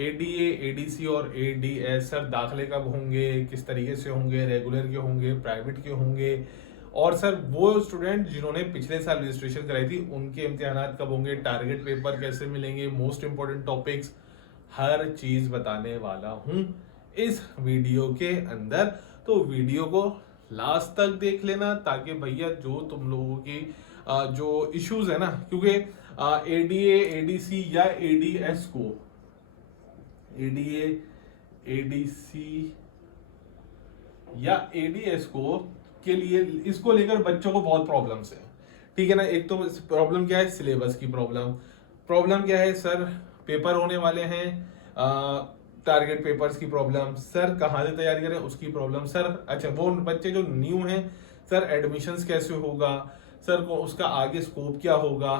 ADA, ADC और ADS sir दाखिले कब होंगे, किस तरीके से होंगे, रेगुलर के होंगे, प्राइवेट के होंगे, और सर वो स्टूडेंट जिन्होंने पिछले साल रजिस्ट्रेशन कराई थी उनके इम्तिहानात कब होंगे, टारगेट पेपर कैसे मिलेंगे, मोस्ट इंपॉर्टेंट टॉपिक्स, हर चीज बताने वाला हूं इस वीडियो के अंदर। तो वीडियो को लास्ट तक देख लेना ताकि भैया जो तुम लोगों की जो इश्यूज है ना, क्योंकि एडीए, एडीसी या एडीएस को, एडीए, एडीसी या एडीएस को के लिए इसको लेकर बच्चों को बहुत प्रॉब्लम्स है। ठीक है ना। एक तो प्रॉब्लम क्या है, सिलेबस की प्रॉब्लम। प्रॉब्लम क्या है सर, पेपर होने वाले हैं, टारगेट पेपर्स की प्रॉब्लम, सर कहाँ से तैयारी करें उसकी प्रॉब्लम, सर अच्छा वो बच्चे जो न्यू हैं सर एडमिशन्स कैसे होगा, सर को उसका आगे स्कोप क्या होगा,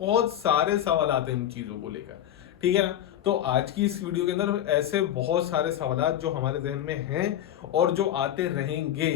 बहुत सारे सवाल आते हैं इन चीजों को लेकर। ठीक है ना। तो आज की इस वीडियो के अंदर ऐसे बहुत सारे सवाल जो हमारे जहन में हैं और जो आते रहेंगे,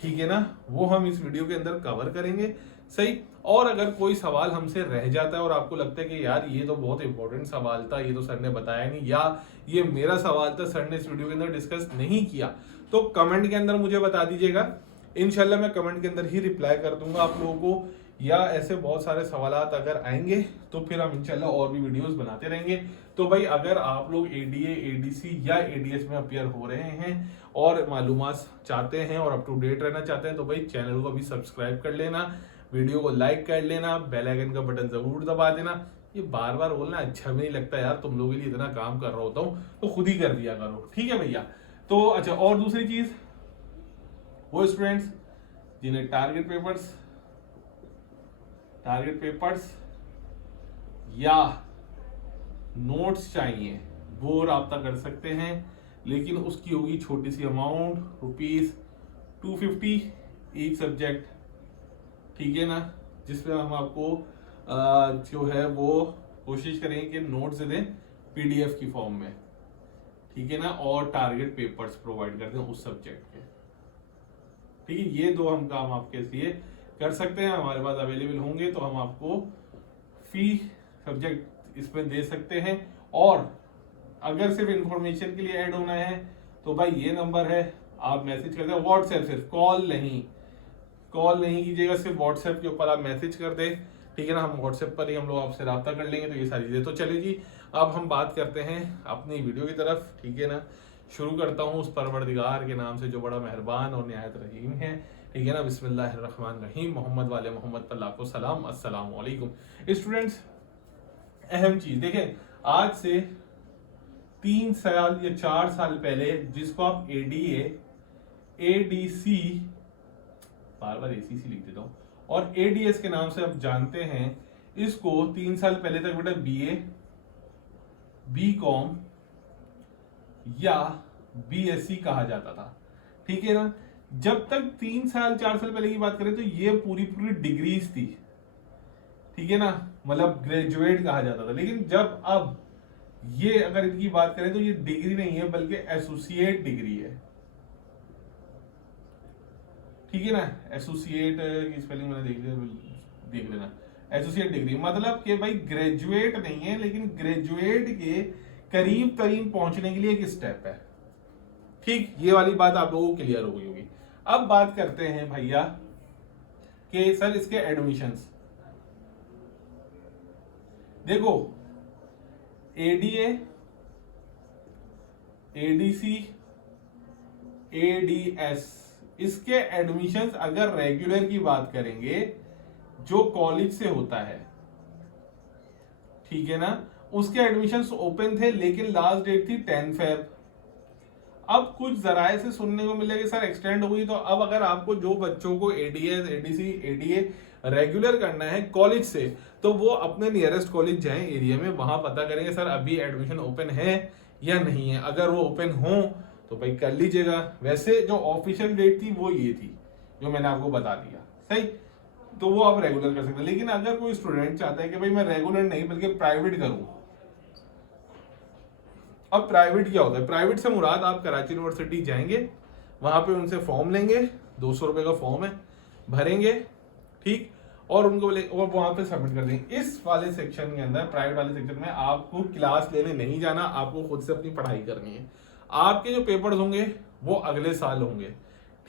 ठीक है ना, वो हम इस वीडियो के अंदर कवर करेंगे। सही। और अगर कोई सवाल हमसे रह जाता है और आपको लगता है कि यार ये तो बहुत इंपॉर्टेंट सवाल था, ये तो सर ने बताया नहीं, या ये मेरा सवाल था सर ने इस वीडियो के अंदर डिस्कस नहीं किया, तो कमेंट के अंदर मुझे बता दीजिएगा। इंशाल्लाह मैं कमेंट के अंदर ही रिप्लाई कर दूंगा आप लोगों को। या ऐसे बहुत सारे सवाल अगर आएंगे तो फिर हम इंशाल्लाह और भी वीडियोस बनाते रहेंगे। तो भाई अगर आप लोग एडीए, एडीसी या एडीएस में अपियर हो रहे हैं और मालूमात चाहते हैं और अप टू डेट रहना चाहते हैं तो भाई चैनल को अभी सब्सक्राइब कर लेना, वीडियो को लाइक कर लेना, बेल आइकन का बटन जरूर दबा देना। ये बार बार बोलना अच्छा भी नहीं लगता यार, तुम लोगों के लिए इतना काम कर रहा होता हूँ तो खुद ही कर दिया करो। ठीक है भैया। तो अच्छा, और दूसरी चीज, वो स्टूडेंट्स जिन्हें टारगेट पेपर्स या नोट्स चाहिए वो राब्ता कर सकते हैं, लेकिन उसकी होगी छोटी सी अमाउंट, ₹250 ईच सब्जेक्ट। ठीक है ना। जिसमें हम आपको जो है वो कोशिश करेंगे कि नोट्स दें पीडीएफ की फॉर्म में। ठीक है ना। और टारगेट पेपर्स प्रोवाइड करते हैं उस सब्जेक्ट के। ठीक है। ये दो हम काम आपके लिए कर सकते हैं, हमारे पास अवेलेबल होंगे तो हम आपको फी सब्जेक्ट इसमें दे सकते हैं। और अगर सिर्फ इंफॉर्मेशन के लिए ऐड होना है तो भाई ये नंबर है, आप मैसेज कर दें व्हाट्सएप, सिर्फ कॉल नहीं कीजिएगा, सिर्फ व्हाट्सएप के ऊपर आप मैसेज कर दें। ठीक है ना। हम व्हाट्सएप पर ही हम लोग आपसे रब्ता कर लेंगे। तो ये सारी चीजें, तो चलिए जी अब हम बात करते हैं अपनी वीडियो की तरफ। ठीक है ना। शुरू करता हूँ उस परवरदिगार के नाम से जो बड़ा मेहरबान और निहायत रहीम है। ठीक है ना। बिस्मिल्लाहिर्रहमानिर्रहीम, मोहम्मद वाले मोहम्मद पर लाखों सलाम, अस्सलाम वालेकुम। स्टूडेंट्स, अहम चीज देखें, आज से 3 साल या 4 साल पहले जिसको आप एडीए, एडीसी, बार बार एसीसी लिख देता हूं, और एडीएस के नाम से आप जानते हैं, इसको 3 साल पहले तक बेटा बीए, बीकॉम या बीएससी कहा जाता था। ठीक है ना। जब तक 3 साल 4 साल पहले की बात करें तो ये पूरी पूरी डिग्रीज थी। ठीक है ना। मतलब ग्रेजुएट कहा जाता था। लेकिन जब अब ये अगर इनकी बात करें तो ये डिग्री नहीं है बल्कि एसोसिएट डिग्री है। ठीक है ना। एसोसिएट की स्पेलिंग मैंने देख लेना। एसोसिएट डिग्री मतलब कि भाई ग्रेजुएट नहीं है, लेकिन ग्रेजुएट के करीब करीब पहुंचने के लिए एक स्टेप है। ठीक, ये वाली बात आप लोगों को क्लियर हो गई होगी। अब बात करते हैं भैया कि सर इसके एडमिशंस। देखो, एडीए, एडीसी, एडीएस, इसके एडमिशंस अगर रेगुलर की बात करेंगे जो कॉलेज से होता है, ठीक है ना, उसके एडमिशंस ओपन थे लेकिन लास्ट डेट थी 10 फेब। अब कुछ जराए से सुनने को मिलेगा सर एक्सटेंड हुई, तो अब अगर आपको जो बच्चों को एडीएस, एडीसी, एडीए रेगुलर करना है कॉलेज से तो वो अपने नियरेस्ट कॉलेज जाएं एरिया में, वहां पता करेंगे सर अभी एडमिशन ओपन है या नहीं है। अगर वो ओपन हो तो भाई कर लीजिएगा। वैसे जो ऑफिशियल डेट थी वो ये थी जो मैंने आपको बता दिया। सही। तो वो आप रेगुलर कर सकते हैं। लेकिन अगर कोई स्टूडेंट चाहता है कि भाई मैं रेगुलर नहीं बल्कि प्राइवेट करूं, अब प्राइवेट क्या होता है? प्राइवेट से मुराद आप कराची यूनिवर्सिटी जाएंगे, वहां पे उनसे फॉर्म लेंगे, 200 रुपए का फॉर्म है, भरेंगे। ठीक। और उनको बोले और वहां पे सबमिट कर देंगे। इस वाले सेक्शन के अंदर, प्राइवेट वाले सेक्शन में आपको क्लास लेने नहीं जाना, आपको खुद से अपनी पढ़ाई करनी है। आपके जो पेपर्स होंगे वो अगले साल होंगे,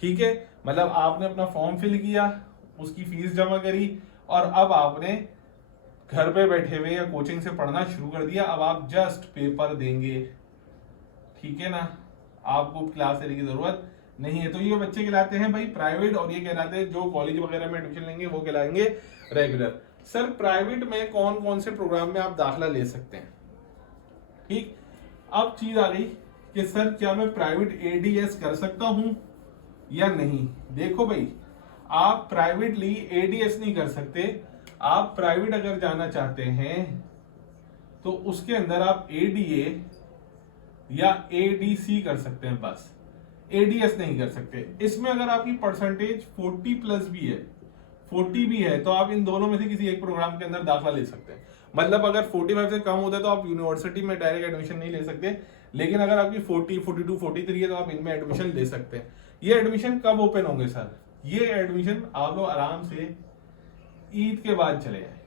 ठीक है। मतलब आपने अपना फॉर्म फिल किया, उसकी फीस जमा करी और अब आपने घर पे बैठे हुए या कोचिंग से पढ़ना शुरू कर दिया। अब आप जस्ट पेपर देंगे, ठीक है ना, आपको क्लास लेने की जरूरत नहीं है। तो ये बच्चे कहलाते हैं भाई प्राइवेट, और ये कहलाते हैं जो कॉलेज वगैरह में एडमिशन लेंगे वो कहलाएंगे रेगुलर। सर प्राइवेट में कौन कौन से प्रोग्राम में आप दाखिला ले सकते हैं, ठीक। अब चीज आ गई कि सर क्या मैं प्राइवेट एडीएस कर सकता हूं या नहीं। देखो भाई, आप प्राइवेटली एडीएस नहीं कर सकते। आप प्राइवेट अगर जाना चाहते हैं तो उसके अंदर आप एडीए या एडीसी कर सकते हैं, बस एडीएस नहीं कर सकते। इसमें अगर आपकी परसेंटेज 40 प्लस भी है, 40 भी है, तो आप इन दोनों में से किसी एक प्रोग्राम के अंदर दाखिला ले सकते हैं। मतलब अगर 45 से कम होता है तो आप यूनिवर्सिटी में डायरेक्ट एडमिशन नहीं ले सकते, लेकिन अगर आपकी 40, 42, 43 है तो आप इनमें एडमिशन ले सकते हैं। ये एडमिशन कब ओपन होंगे सर? ये एडमिशन आप लोग आराम से ईद के बाद चले जाए,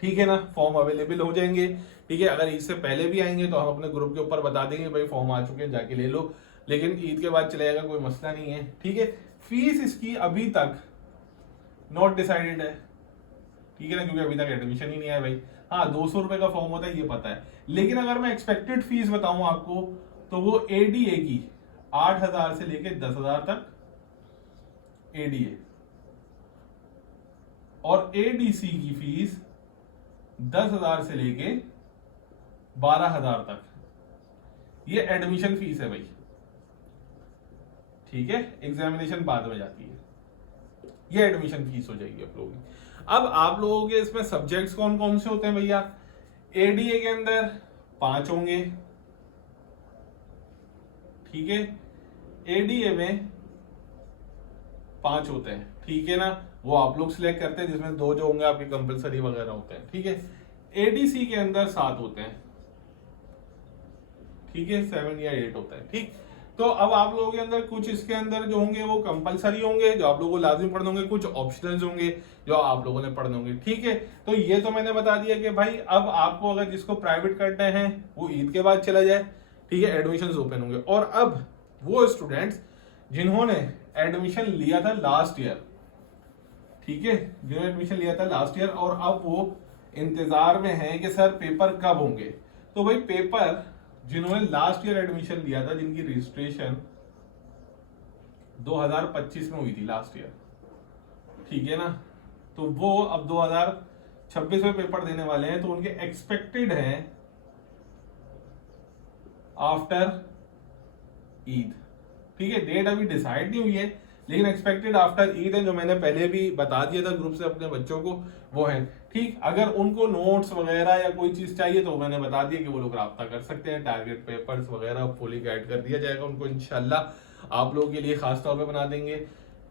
ठीक है ना। फॉर्म अवेलेबल हो जाएंगे, ठीक है। अगर ईद से पहले भी आएंगे तो हम अपने ग्रुप के ऊपर बता देंगे भाई फॉर्म आ चुके हैं, जाके ले लो। लेकिन ईद के बाद चले जाएगा, कोई मसला नहीं है, ठीक है। फीस इसकी अभी तक नॉट डिसाइडेड है, ठीक है ना, क्योंकि अभी तक एडमिशन ही नहीं आया भाई। हाँ, 200 रुपए का फॉर्म होता है, ये पता है। लेकिन अगर मैं एक्सपेक्टेड फीस बताऊं आपको तो वो एडीए की 8,000 से लेके 10,000 तक एडीए, और एडीसी की फीस 10,000 से लेके 12,000 तक, ये एडमिशन फीस है भाई, ठीक है। एग्जामिनेशन बाद में जाती है, ये एडमिशन फीस हो जाएगी आप लोगों की। अब आप लोगों के इसमें सब्जेक्ट्स कौन कौन से होते हैं भैया? एडीए के अंदर 5 होंगे, ठीक है। एडीए में 5 होते हैं, ठीक है ना। वो आप लोग सिलेक्ट करते हैं, जिसमें 2 जो होंगे आपके कंपलसरी वगैरह होते हैं, ठीक है। एडीसी के अंदर 7 होते हैं, ठीक है, 7 या 8 होता है, ठीक। तो अब आप लोगों के अंदर कुछ इसके अंदर जो होंगे वो कंपलसरी होंगे, जो आप लोगों को लाजिम पढ़ने होंगे, कुछ ऑप्शनल्स होंगे जो आप लोगों ने पढ़ने होंगे, ठीक है। तो ये तो मैंने बता दिया कि भाई अब आपको अगर जिसको प्राइवेट करना है वो ईद के बाद चला जाए, ठीक है, एडमिशन ओपन होंगे। और अब वो स्टूडेंट्स जिन्होंने एडमिशन लिया था लास्ट ईयर, ठीक है, जिन्होंने एडमिशन लिया था लास्ट ईयर और अब वो इंतजार में है कि सर पेपर कब होंगे, तो भाई पेपर जिन्होंने लास्ट ईयर एडमिशन लिया था, जिनकी रजिस्ट्रेशन 2025 में हुई थी लास्ट ईयर, ठीक है ना, तो वो अब 2026 में पेपर देने वाले हैं। तो उनके एक्सपेक्टेड हैं आफ्टर ईद, ठीक है। डेट अभी डिसाइड नहीं हुई है, लेकिन एक्सपेक्टेड आफ्टर ईद है, जो मैंने पहले भी बता दिया था ग्रुप से अपने बच्चों को, वो है, ठीक। अगर उनको नोट्स वगैरह या कोई चीज चाहिए तो मैंने बता दिया कि वो लोग राब्ता कर सकते हैं। टारगेट पेपर्स वगैरह फुली गाइड कर दिया जाएगा उनको, इंशाल्लाह आप लोगों के लिए खास तौर पे बना देंगे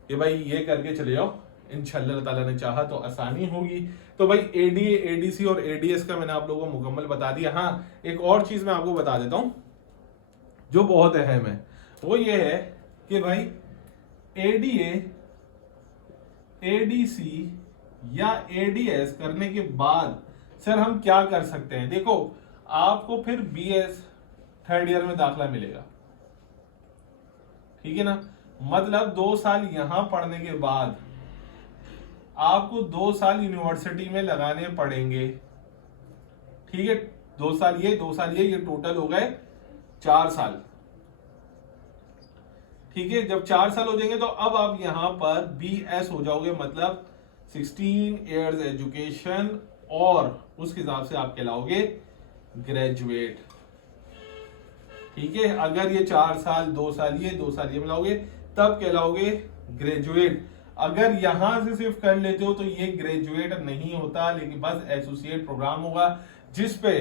कि भाई ये करके चले जाओ, इंशाल्लाह ताला ने चाहा तो आसानी होगी। तो भाई एडीए, एडीसी और एडीएस का मैंने आप लोगों को मुकम्मल बता दिया। हाँ, एक और चीज मैं आपको बता देता हूं जो बहुत अहम है, वो ये है कि भाई एडीए, एडीसी या एडीएस करने के बाद सर हम क्या कर सकते हैं? देखो, आपको फिर बीएस 3rd ईयर में दाखला मिलेगा, ठीक है ना। मतलब 2 साल यहां पढ़ने के बाद आपको 2 साल यूनिवर्सिटी में लगाने पड़ेंगे, ठीक है। 2 साल ये, 2 साल ये टोटल हो गए 4 साल, ठीक है। जब 4 साल हो जाएंगे तो अब आप यहां पर बीएस हो जाओगे, मतलब 16 इयर्स एजुकेशन, और उस हिसाब से आप कहलाओगे ग्रेजुएट, ठीक है। अगर ये 4 साल 2 साल ये 2 साल ये मिलाओगे तब कहलाओगे ग्रेजुएट। अगर यहां से सिर्फ कर लेते हो तो ये ग्रेजुएट नहीं होता, लेकिन बस एसोसिएट प्रोग्राम होगा, जिसपे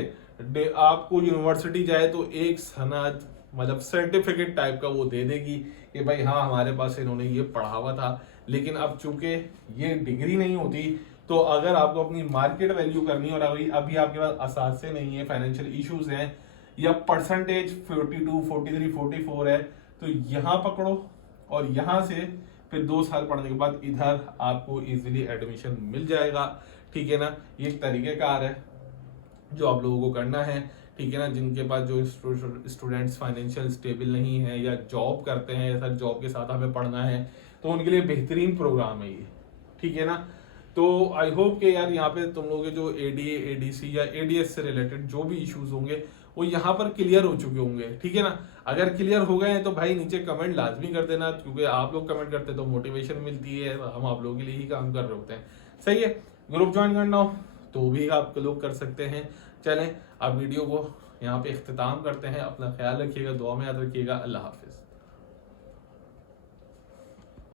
आपको यूनिवर्सिटी जाए तो एक सनद, मतलब सर्टिफिकेट टाइप का वो दे देगी कि भाई हाँ हमारे पास इन्होंने ये पढ़ा हुआ था। लेकिन अब चूंकि ये डिग्री नहीं होती, तो अगर आपको अपनी मार्केट वैल्यू करनी है और अभी आपके पास असासे नहीं है, फाइनेंशियल इश्यूज हैं, या परसेंटेज 42, 43, 44 है, तो यहाँ पकड़ो और यहाँ से फिर 2 साल पढ़ने के बाद इधर आपको इजीली एडमिशन मिल जाएगा, ठीक है ना। ये एक तरीक़ेकार है जो आप लोगों को करना है, ठीक है ना। जिनके पास जो स्टूडेंट्स फाइनेंशियल स्टेबल नहीं है या जॉब करते हैं या सर जॉब के साथ हमें पढ़ना है, तो उनके लिए बेहतरीन प्रोग्राम है ये, ठीक है ना। तो आई होप कि यार यहाँ पे तुम लोगों के जो एडीए एडीसी या एडीएस से रिलेटेड जो भी इश्यूज होंगे वो यहाँ पर क्लियर हो चुके होंगे, ठीक है ना। अगर क्लियर हो गए हैं तो भाई नीचे कमेंट लाजमी कर देना, क्योंकि आप लोग कमेंट करते हैं तो मोटिवेशन मिलती है, हम आप लोगों के लिए ही काम कर रहे होते हैं। सही है, ग्रुप ज्वाइन करना हो तो भी आप लोग कर सकते हैं। चलें अब वीडियो को यहाँ पे इख्तिताम करते हैं। अपना ख्याल रखिएगा, दुआ में याद रखिएगा। अल्लाह हाफिज़।